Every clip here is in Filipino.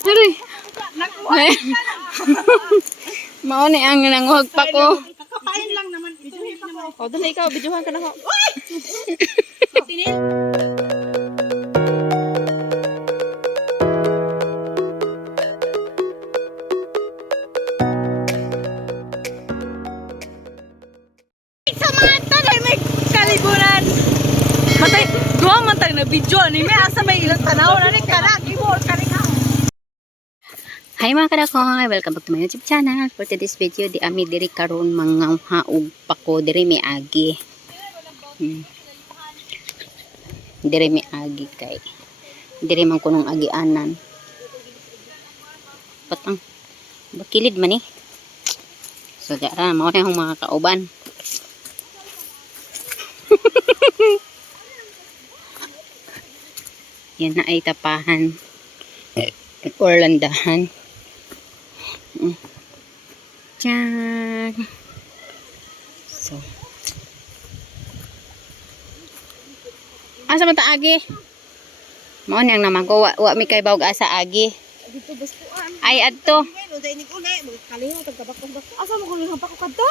Hari. Mao ni ang nanguhag pa ko. Kakain lang naman. Ito naman. O, dali ikaw, bidyuhan ka na ko. Tinin. Sa mata dahil may kalibunan. Matay, duha man tayo na video ni may asa may ilang tanaw na ni kana gibol kani ka. Hi mga kadakong, welcome back to my YouTube channel. For today's video, di ami diri karon mga haug pako diri may agi. Diri may agi kay. Diri man kunong agianan. Patang bakilid man eh. So dara mao na yung mga kauban. Yan na ay tapahan. Orlandahan. Diyan. So. Asa man ta agi? Mao nang naman ko wa mi kay bawg asa agi. Dito baskuan. Ay adto. Uday ni unay mo kalingon tagkabak-bak. Asa mo kuno pa ko kadto?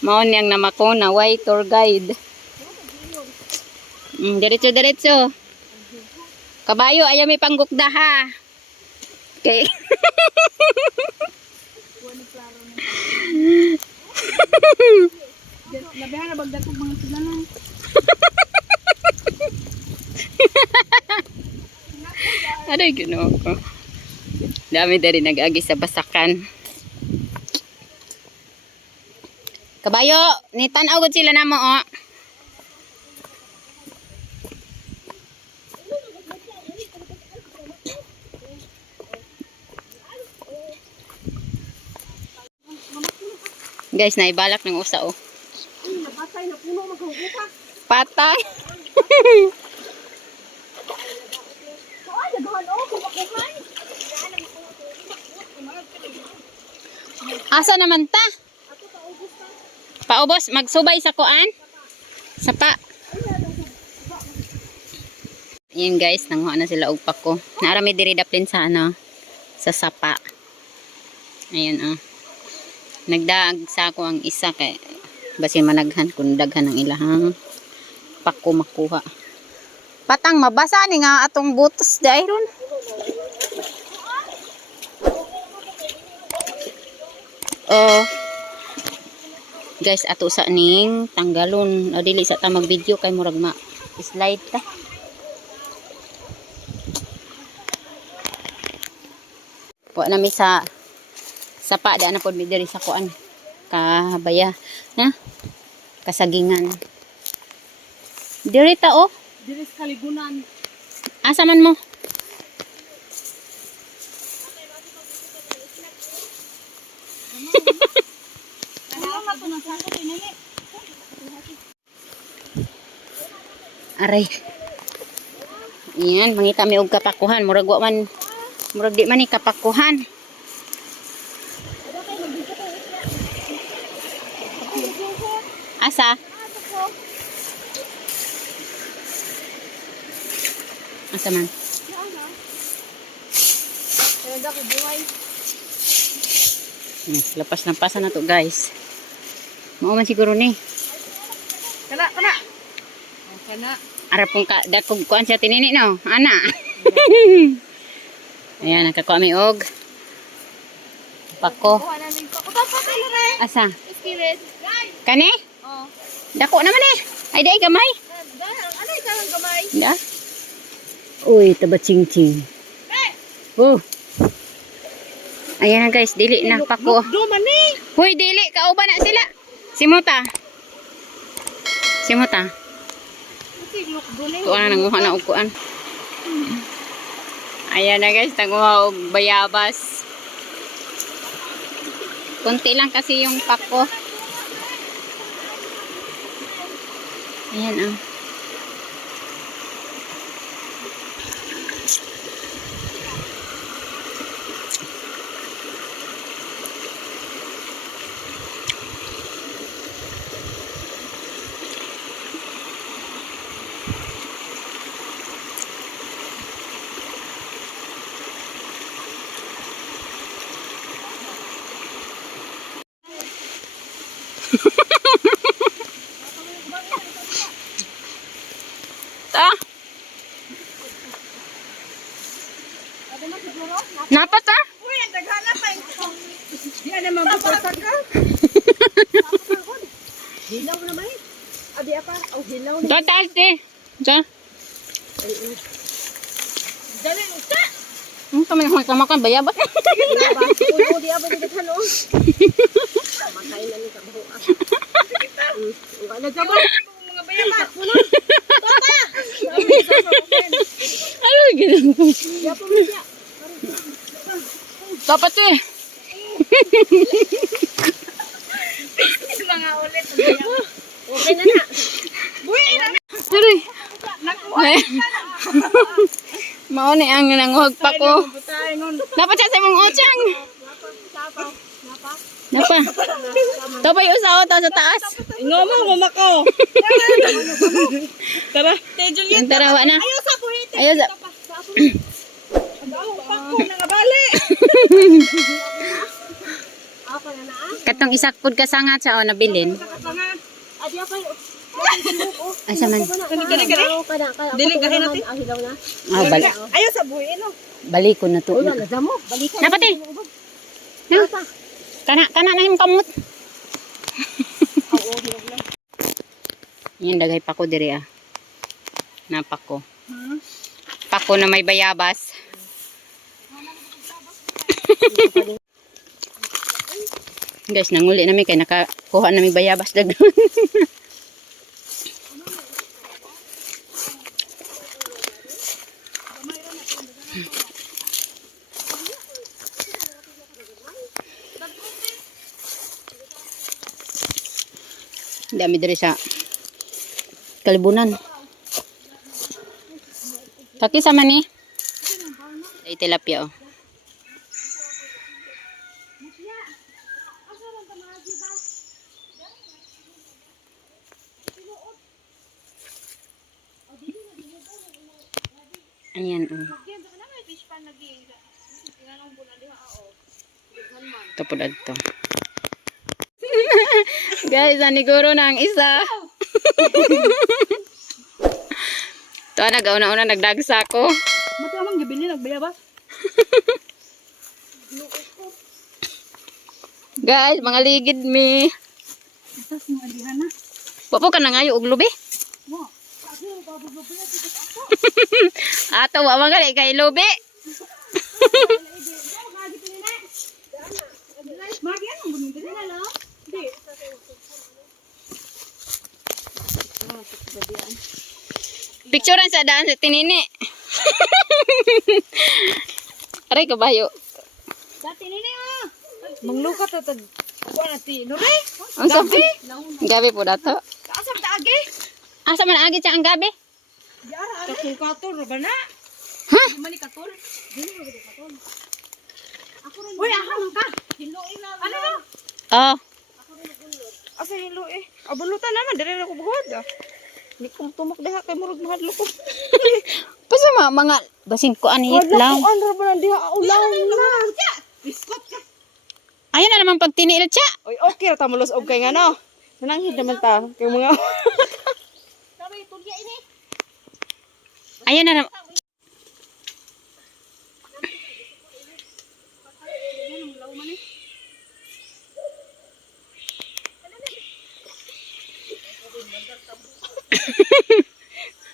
Mao nang naman ko na way tour guide. Diretso diretso. Kabayo ayaw may panggukda ha. Okay. Labihan na bagdad ko mga silanan. Aray ginoo ko. Dami dari nag-agi sa basakan. Kabayo, ni tan-aw gud sila namo oh. Guys, naibalak ng usa oh. Napatay na puno maghugupa. Patay. Ay, daghan oh, kumakuhan. Asa naman ta? Paubos, magsubay sa kuan. Sapa. Ayan guys, nanguha na sila og pako. Naarami diri daplin sa ano, sa sapa. Ayan oh. Nagdaag sa ako ang isa kay basin managhan kung daghan ng ilahang pako makuha. Patang mabasa ni nga atong butos dairon. Oh. Guys, ato sa ning tanggalon. O dili sa ta mag-video kay murag ma slide ta. Po na mi sa sapa da na pod mi diri sa kuan kabaya na kasagingan diri ta oh. Diri sa kaligunan. Asa man mo? Aray. Yan, mangita mi og kapakuhan, murag wa man murag di man ni kapakuhan. Asa? Asa man? Lapas-lampasan na to guys. Mao man siguro ni. Kana. Kana. Arap kong dakog kuan siya tinini no. Ana. Ayan, nakakuha mi og pako. Asa? Kani? Oh. Dako naman eh. Ay day gamay. Ano yung gamay? Da. Uy, taba ching-ching. Oh. Ayan na guys, dili na pako. Duman ni. Hoy, dili kauban na sila. Simuta. Kuan na nanguha na og kuan. Ayan na guys, nanguha og bayabas. Kunti lang kasi yung pako. Ayan ah. Napat ah. Uy, ang daghana pa. Di na mabubuta ka. Hilaw na may. Abi apa? Oh, hilaw na. Tatas eh. Diyan. Dali, usta. Kami na makan bayabas. Uy, di apa dito no. Makay na ni kabaho. Wala jamo mga bayabat. Papa. Ano gito? Ya po siya. Dapat eh. Mga ulit. Okay na na. Buhay na. Aray. Mao ni ang nanguhag pa ko. Dapat siya sa mong ochang. Napa? To pa yung usaw to sa taas. Ingo mo, mama ko. Tara. Te Juliet. Tara wa na. Ayaw sa buhit. Ayaw sa. Ang pako nang abali. Ako na na. Katong isakpod ka sangat sa o nabilin. Adi apa? Asa man? Kani. Dili gahin natin. Ah, bali. Ayaw sa buhit no. Balik ko na to. Dapat eh. Na. Kana na yung kamot. Yan dagay pa ko diri ah. Napako. Pako na may bayabas. Guys, nanguli namin kay nakakuha namin bayabas daghan. Dami diri sa kalibunan. Kaki sama ni. Ay tilapia oh. Ayan oh. Tapos adto. Guys, aniguro na ang isa. Ito, nag-una-una nagdagsa ko. Mati amang gibili nagbayabas. Guys, mga ligid mi. Isas mo adihan na. Papo ka na ngayo og lubi. Mo. Ato wa man gali kay lubi. Magian mo bumili na lang. Di. Picturean sa daan sa tinini. Aray kabayo. Dati nini ah. Manglukat ta tag. Kuha na ti. Nure. Ang sabi. Gabi po dato. Asa ta agi? Asa man agi siya ang gabi? Yara. Katul ba na? Ha? Mani katul. Dili mo gid katul. Ako rin. Uy, aha man ka. Hiluin na. Ano na? Oh. Asa hilo eh. Abulutan naman dire na ko buhod. Di ko tumak diha kay murag mahadlo ko. Pasa mga basin ko aniyit lang. Ano ba nang diha ulaw na. Biskot ka. Ayun na naman pag tiniil siya. Oy, okay ra ta mulos og kay ngano. Nananghid naman ta kay mga. Sabi tulya ini. Ayun na naman.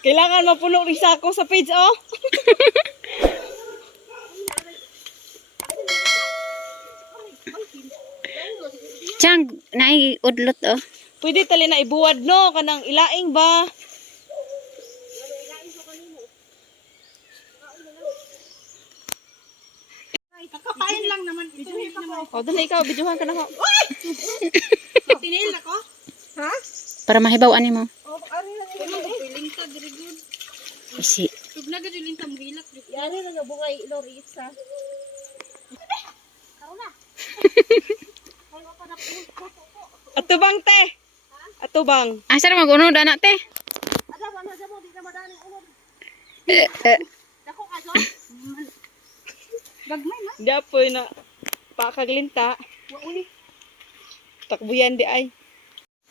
Kailangan mapuno rin sako sa page, oh. Chang, naiudlot oh. Pwede tali na ibuwad, no? Kanang ilaing ba? Kakapain lang naman. O, dali ikaw, bidyuhan ka na ho. Tinail na ko? Ha? Para mahibaw ani mo. O, ari na feeling ta, very good. Isi. Tug na gud yung mo hilak. Yari na nga bungay lori isa. Karuna. Atubang te. Atubang. Asa na mag-uno dana te? Ada ba na mo di ka madani ulod. Dako ka so? Gagmay na. Dapoy na pakaglinta. Wa uli. Takbuyan di ay.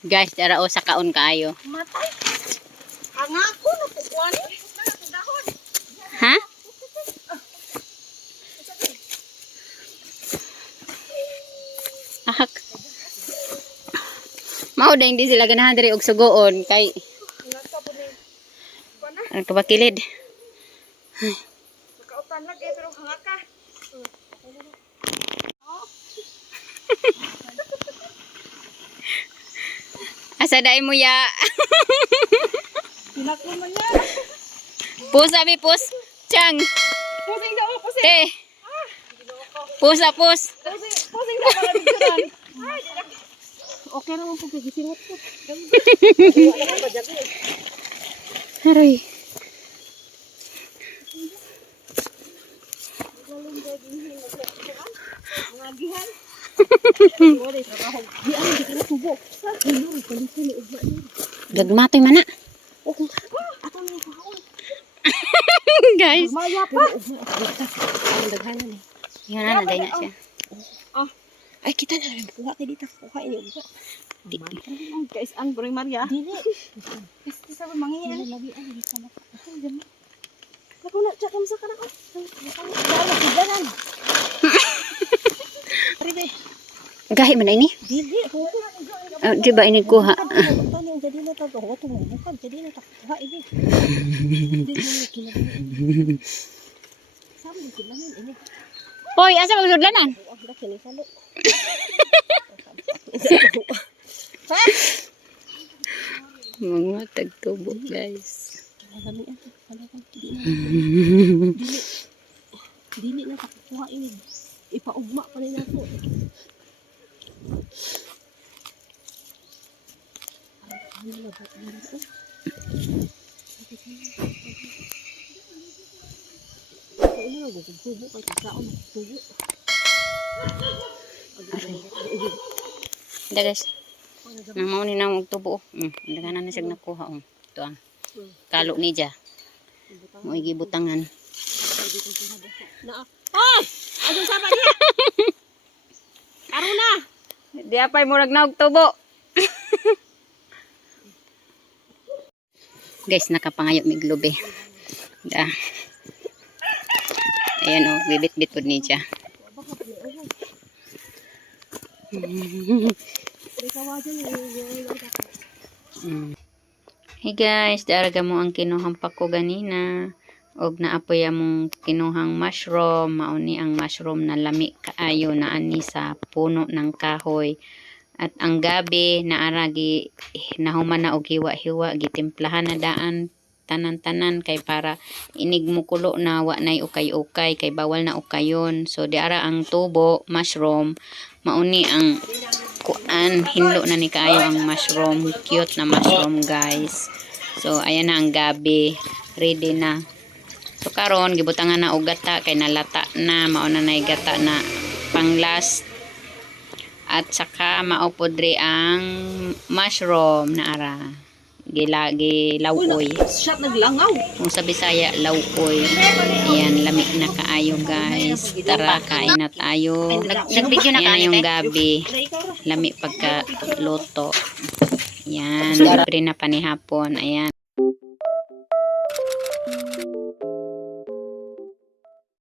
Guys, dara o sa kaon kaayo. Matay. Ang ako na pukuan. Ha? Ahak. Mao da hindi sila ganahan diri og sugoon kay ang kabakilid. Nakautan lagi pero hangaka. Asa dai mo ya? Pinaklo man niya. Pus abi pus. Chang. Pusing daw, pusing. Te. Pus. Pusing daw para bigyan. Okay naman po gisingot ko. Aray. Ngagihan. Gagmatoy man na. Guys. Maya pa. Yan na day na siya. Ay, kita na rin. Kuha kayo dito. Kuha ini. Guys, ang Bring Maria. Dili. Gusto sa mangiyan. Labi ang dili ka maka. Ako na chat mo sa kana ko. Dala kidanan. Ribe. Gahi man na ini. Dili. Di ba ini kuha? Tani ang jadi na ta to. Bukan jadi na ta. Kuha ini. Dili kinabuhi. Sabi sila ini. Hoy, asa magsudlanan? Ang kini salo. Mga tagtubo, guys. Dili na takuha ini. Ipaugma pa rin ako. Ida guys. Namaw ni nang tubo. Daghanan na siya nakuha. Ito ang kalo ni Dya. Mo gibutangan. Hoy! Anong sapa niya? Karuna! Di apay murag naog tubo. Guys, nakapangayo mi globe. Da. Ayan oh, bibit-bit pud ni Dya. Hey guys, daraga mo ang kinuhang pako ganina. Og naapoy among kinuhang mushroom. Mauni ang mushroom na lami kaayo na ani sa puno ng kahoy. At ang gabi na aragi nahuman na og hiwa-hiwa gitimplahan na daan tanan-tanan kay para inig mo kulo na wa nay ukay-ukay kay bawal na ukayon. So di ara ang tubo, mushroom, mauni ang kuan, hinlo na ni kaayo ang mushroom, cute na mushroom guys. So ayan na ang gabi, ready na. So karon gibutangan na og gata kay nalata na, mao na nay gata na pang last. At saka maupodre ang mushroom na ara. Gilawoy. Shot naglangaw. Kung sa Bisaya, lawoy. Ayan, lami na kaayo guys. Tara, kain na tayo. Nag-video na ayan na yung gabi. Lami pagka luto. Ayan, libre na panihapon. Ayan.